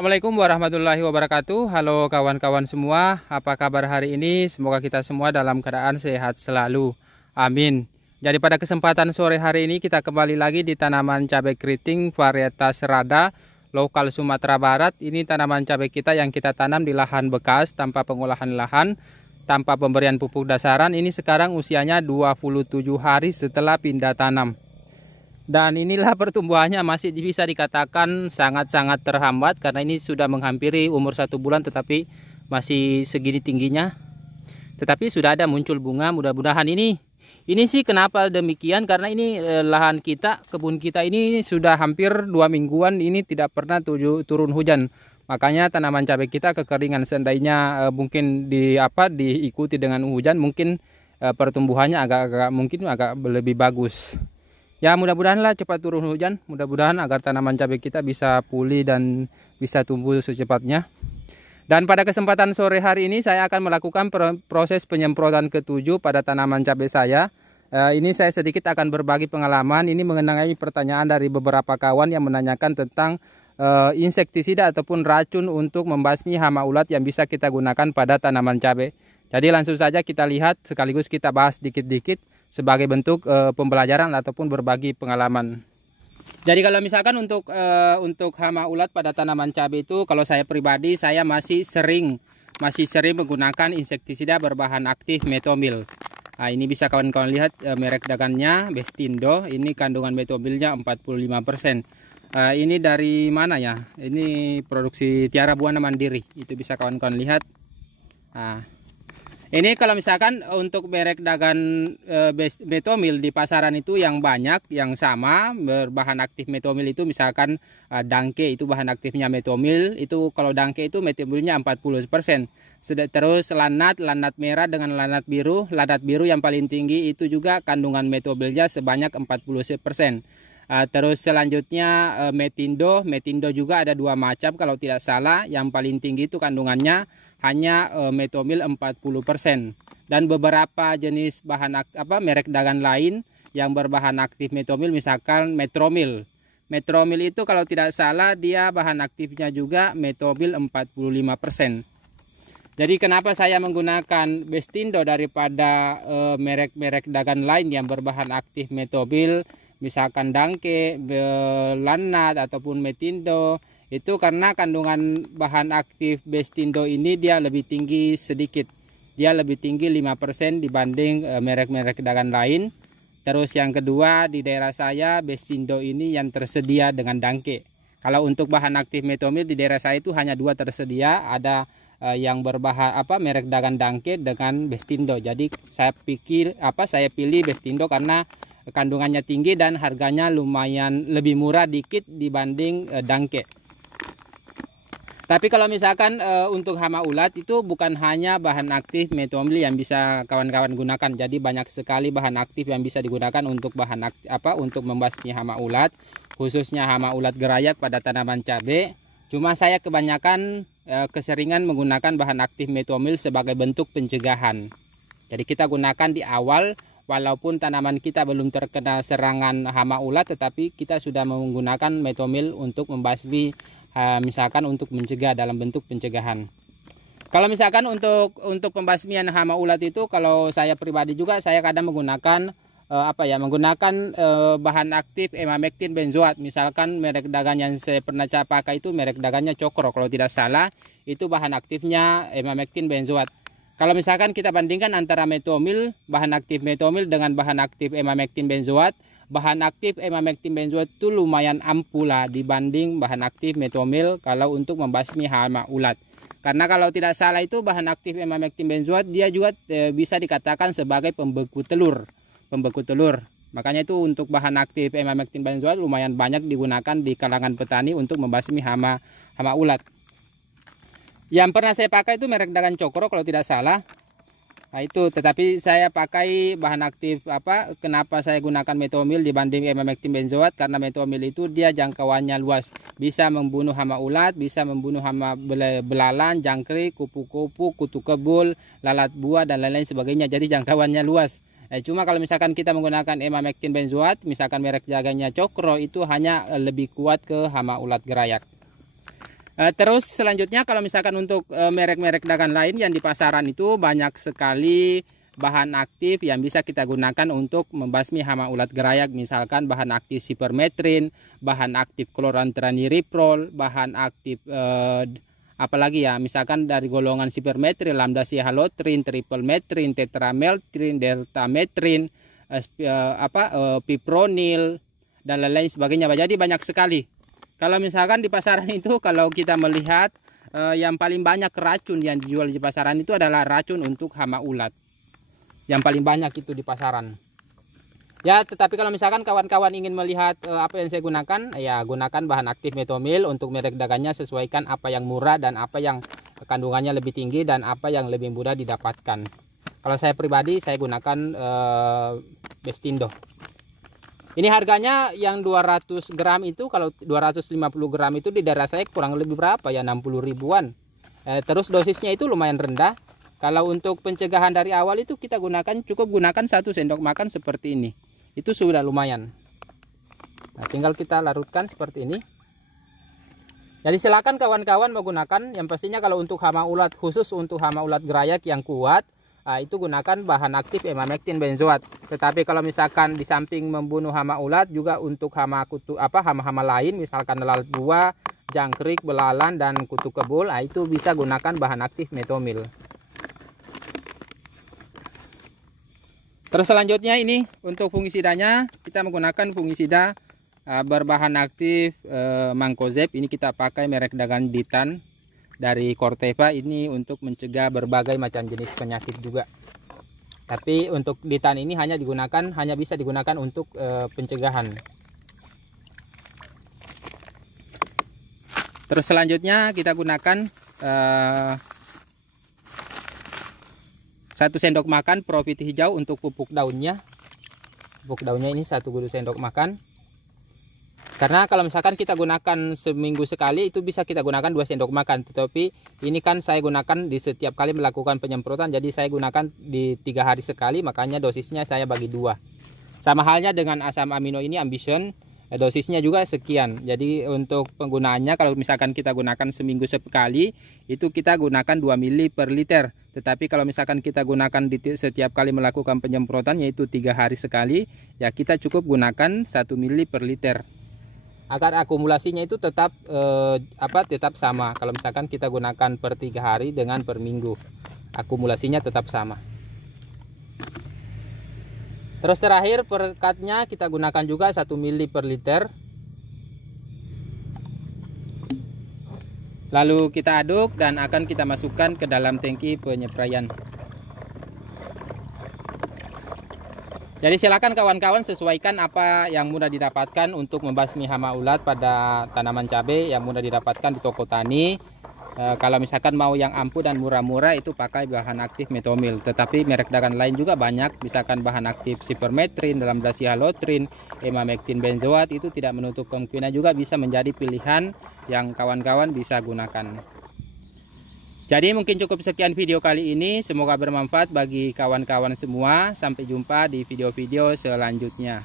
Assalamualaikum warahmatullahi wabarakatuh. Halo kawan-kawan semua, apa kabar hari ini? Semoga kita semua dalam keadaan sehat selalu. Amin. Jadi pada kesempatan sore hari ini kita kembali lagi di tanaman cabai keriting varietas Rada lokal Sumatera Barat. Ini tanaman cabai kita yang kita tanam di lahan bekas tanpa pengolahan lahan, tanpa pemberian pupuk dasaran. Ini sekarang usianya 27 hari setelah pindah tanam. Dan inilah pertumbuhannya masih bisa dikatakan sangat-sangat terhambat karena ini sudah menghampiri umur 1 bulan tetapi masih segini tingginya. Tetapi sudah ada muncul bunga, mudah-mudahan ini sih kenapa demikian karena ini lahan kita, kebun kita ini sudah hampir 2 mingguan ini tidak pernah turun hujan. Makanya tanaman cabai kita kekeringan, seandainya mungkin diikuti dengan hujan mungkin pertumbuhannya agak lebih bagus. Ya mudah-mudahanlah cepat turun hujan, mudah-mudahan agar tanaman cabai kita bisa pulih dan bisa tumbuh secepatnya. Dan pada kesempatan sore hari ini saya akan melakukan proses penyemprotan ke-7 pada tanaman cabai saya. Ini saya sedikit akan berbagi pengalaman, ini mengenai pertanyaan dari beberapa kawan yang menanyakan tentang insektisida ataupun racun untuk membasmi hama ulat yang bisa kita gunakan pada tanaman cabai. Jadi langsung saja kita lihat sekaligus kita bahas dikit-dikit sebagai bentuk pembelajaran ataupun berbagi pengalaman. Jadi kalau misalkan untuk hama ulat pada tanaman cabai itu, kalau saya pribadi saya masih sering menggunakan insektisida berbahan aktif metomil. Nah, ini bisa kawan-kawan lihat merek dagannya Bestindo. Ini kandungan metomilnya 45%. Ini dari mana ya? Ini produksi Tiara Buana Mandiri. Itu bisa kawan-kawan lihat. Ini kalau misalkan untuk merek dagan metomil di pasaran itu yang banyak, yang sama berbahan aktif metomil itu misalkan Dangke itu bahan aktifnya metomil, itu kalau Dangke itu metomilnya 40%. Terus lanat merah dengan lanat biru yang paling tinggi itu juga kandungan metomilnya sebanyak 40%. Terus selanjutnya metindo juga ada 2 macam kalau tidak salah, yang paling tinggi itu kandungannya hanya metomil 40%, dan beberapa jenis merek dagan lain yang berbahan aktif metomil misalkan metromil itu kalau tidak salah dia bahan aktifnya juga metomil 45%. Jadi kenapa saya menggunakan Bestindo daripada merek-merek dagan lain yang berbahan aktif metomil misalkan Dangke, Lanat ataupun Metindo, itu karena kandungan bahan aktif Bestindo ini dia lebih tinggi sedikit. Dia lebih tinggi 5% dibanding merek-merek dagan lain. Terus yang kedua di daerah saya Bestindo ini yang tersedia dengan Dangke. Kalau untuk bahan aktif metomil di daerah saya itu hanya 2 tersedia, ada yang berbahan merek dagan Dangke dengan Bestindo. Jadi saya pilih Bestindo karena kandungannya tinggi dan harganya lumayan lebih murah dikit dibanding Dangke. Tapi kalau misalkan untuk hama ulat itu bukan hanya bahan aktif metomil yang bisa kawan-kawan gunakan. Jadi banyak sekali bahan aktif yang bisa digunakan untuk untuk membasmi hama ulat, khususnya hama ulat gerayak pada tanaman cabai. Cuma saya kebanyakan keseringan menggunakan bahan aktif metomil sebagai bentuk pencegahan. Jadi kita gunakan di awal walaupun tanaman kita belum terkena serangan hama ulat, tetapi kita sudah menggunakan metomil untuk membasmi misalkan untuk mencegah dalam bentuk pencegahan. Kalau misalkan untuk pembasmian hama ulat itu, kalau saya pribadi juga saya kadang menggunakan bahan aktif emamectin benzoat. Misalkan merek dagan yang saya pernah pakai itu merek dagannya Cokro kalau tidak salah, itu bahan aktifnya emamectin benzoat. Kalau misalkan kita bandingkan antara metomil, bahan aktif metomil dengan bahan aktif emamectin benzoat, bahan aktif emamectin benzoat itu lumayan ampuh lah dibanding bahan aktif metomil kalau untuk membasmi hama ulat. Karena kalau tidak salah itu bahan aktif emamectin benzoat dia juga bisa dikatakan sebagai pembeku telur. Makanya itu untuk bahan aktif emamectin benzoat lumayan banyak digunakan di kalangan petani untuk membasmi hama ulat. Yang pernah saya pakai itu merek dagan Cokro kalau tidak salah. Nah itu, tetapi saya pakai bahan aktif kenapa saya gunakan metomil dibanding emamectin benzoat, karena metomil itu dia jangkauannya luas, bisa membunuh hama ulat, bisa membunuh hama belalang, jangkrik, kupu-kupu, kutu kebul, lalat buah dan lain-lain sebagainya. Jadi jangkauannya luas. Cuma kalau misalkan kita menggunakan emamectin benzoat, misalkan merek dagangnya Cokro, itu hanya lebih kuat ke hama ulat gerayak. Terus selanjutnya kalau misalkan untuk merek-merek dagan lain yang di pasaran itu banyak sekali bahan aktif yang bisa kita gunakan untuk membasmi hama ulat gerayak. Misalkan bahan aktif sipermetrin, bahan aktif klorantiraniliprol, bahan aktif apalagi ya, misalkan dari golongan sipermetrin, lambda-sihalotrin, triple metrin, tetrametrin, deltametrin, pipronil dan lain-lain sebagainya. Jadi banyak sekali. Kalau misalkan di pasaran itu, kalau kita melihat yang paling banyak racun yang dijual di pasaran itu adalah racun untuk hama ulat. Yang paling banyak itu di pasaran. Ya, tetapi kalau misalkan kawan-kawan ingin melihat apa yang saya gunakan, ya gunakan bahan aktif metomil. Untuk merek dagangnya sesuaikan apa yang murah dan apa yang kandungannya lebih tinggi dan apa yang lebih mudah didapatkan. Kalau saya pribadi, saya gunakan Bestindo. Ini harganya yang 200 gram itu, kalau 250 gram itu di daerah saya kurang lebih berapa ya, 60 ribuan. Terus dosisnya itu lumayan rendah. Kalau untuk pencegahan dari awal itu kita cukup gunakan 1 sendok makan seperti ini. Itu sudah lumayan. Nah, tinggal kita larutkan seperti ini. Jadi silakan kawan-kawan menggunakan. Yang pastinya kalau untuk hama ulat, khusus untuk hama ulat gerayak yang kuat, itu gunakan bahan aktif emamectin benzoat. Tetapi kalau misalkan di samping membunuh hama ulat, juga untuk hama hama lain, misalkan lalat buah, jangkrik, belalang dan kutu kebul, itu bisa gunakan bahan aktif metomil. Terus selanjutnya ini untuk fungisidanya, kita menggunakan fungisida berbahan aktif Mancozeb. Ini kita pakai merek dagang Ditan dari Corteva. Ini untuk mencegah berbagai macam jenis penyakit juga. Tapi untuk Ditan ini hanya bisa digunakan untuk pencegahan. Terus selanjutnya kita gunakan 1 sendok makan Profit hijau untuk pupuk daunnya. Pupuk daunnya ini 1 sendok makan. Karena kalau misalkan kita gunakan seminggu sekali, itu bisa kita gunakan 2 sendok makan. Tetapi ini kan saya gunakan di setiap kali melakukan penyemprotan. Jadi saya gunakan di 3 hari sekali, makanya dosisnya saya bagi 2. Sama halnya dengan asam amino ini Ambition, dosisnya juga sekian. Jadi untuk penggunaannya, kalau misalkan kita gunakan seminggu sekali, itu kita gunakan 2 ml per liter. Tetapi kalau misalkan kita gunakan di setiap kali melakukan penyemprotan, yaitu 3 hari sekali, ya kita cukup gunakan 1 ml per liter. Agar akumulasinya itu tetap sama. Kalau misalkan kita gunakan per 3 hari dengan per minggu, akumulasinya tetap sama. Terus terakhir perekatnya kita gunakan juga 1 ml per liter. Lalu kita aduk dan akan kita masukkan ke dalam tangki penyepraian. Jadi silakan kawan-kawan sesuaikan apa yang mudah didapatkan untuk membasmi hama ulat pada tanaman cabai yang mudah didapatkan di toko tani. Kalau misalkan mau yang ampuh dan murah-murah, itu pakai bahan aktif metomil. Tetapi merek dagang lain juga banyak, misalkan bahan aktif sipermetrin, lambda-sihalotrin, emamectin benzoat, itu tidak menutup kemungkinan juga bisa menjadi pilihan yang kawan-kawan bisa gunakan. Jadi mungkin cukup sekian video kali ini, semoga bermanfaat bagi kawan-kawan semua. Sampai jumpa di video-video selanjutnya.